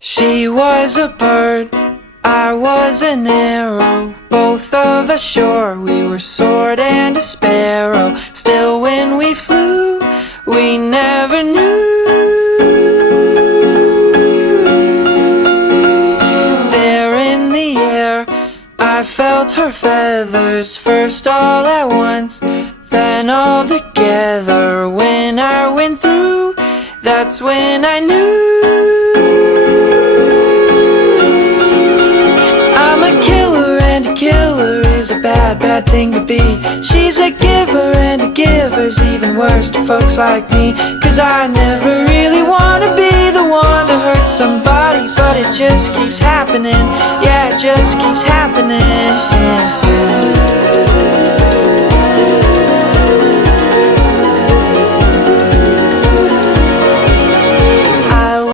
She was a bird, I was an arrow. Both of us sure we were sword and a sparrow. Still when we flew, we never knew. There in the air, I felt her feathers, first all at once, then all together. When I went through, that's when I knew. I'm a killer, and a killer is a bad, bad thing to be. She's a giver, and a giver's even worse to folks like me. Cause I never really wanna be the one to hurt somebody, but it just keeps happening. Yeah, it just keeps happening.